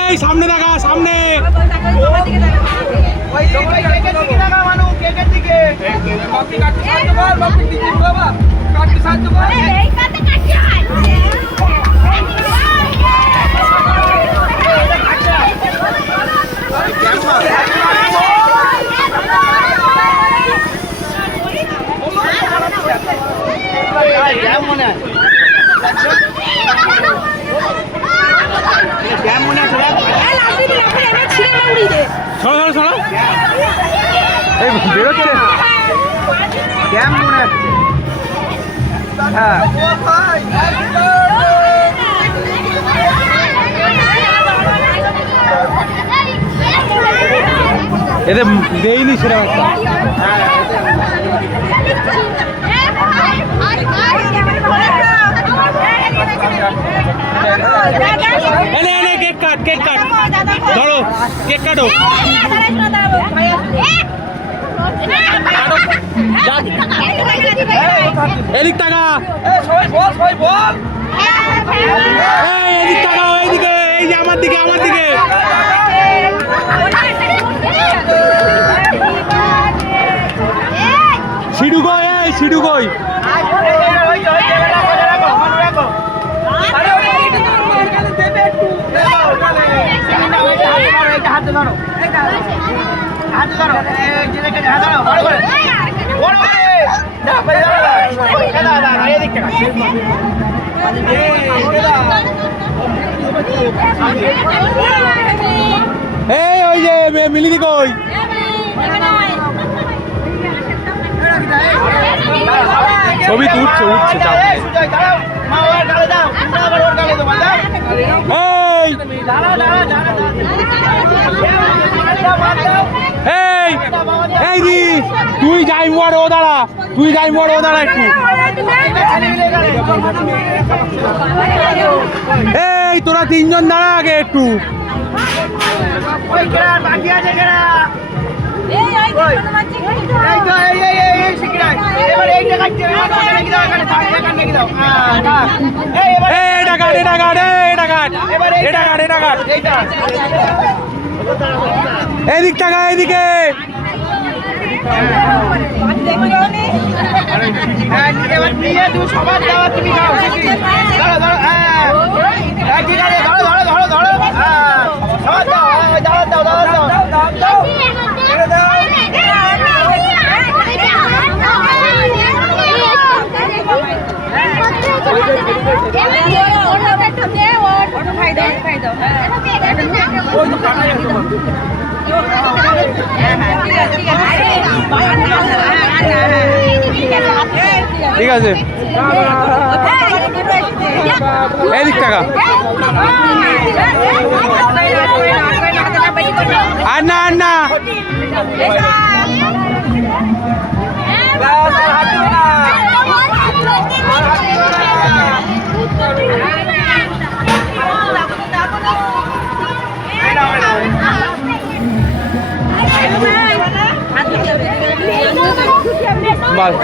এই সামনে দেখা সামনে বেরোচ্ছে ক্যাম্প মনে হচ্ছে। হ্যাঁ এদের দেয়নি সেরকম একটা। কেক কাট কেক কাট ধরো কেক কাটো। এদিক টাকা এদিক টাকা এইদিকে এই যে আমার দিকে আমার দিকে সিডু কই এই সিডু কই এই ওই যে মিলিদি কই ছবি তুলছে উঠছে চাপ এই এই দি তুই যাই মোড় ও দাঁড়া তুই যাই মোড় ও দাঁড়া একটু এই তোরা তিনজন দাঁড়া আগে একটু এদিক টাকা এদিকে সবার দাওয়া তুমি খাও ধরো ধরো ধরো ধরো ধরো ধরো সবার দাও দাও দাও দাও দাও ঠিক আছে এদিক টাকা আর না আর না বাস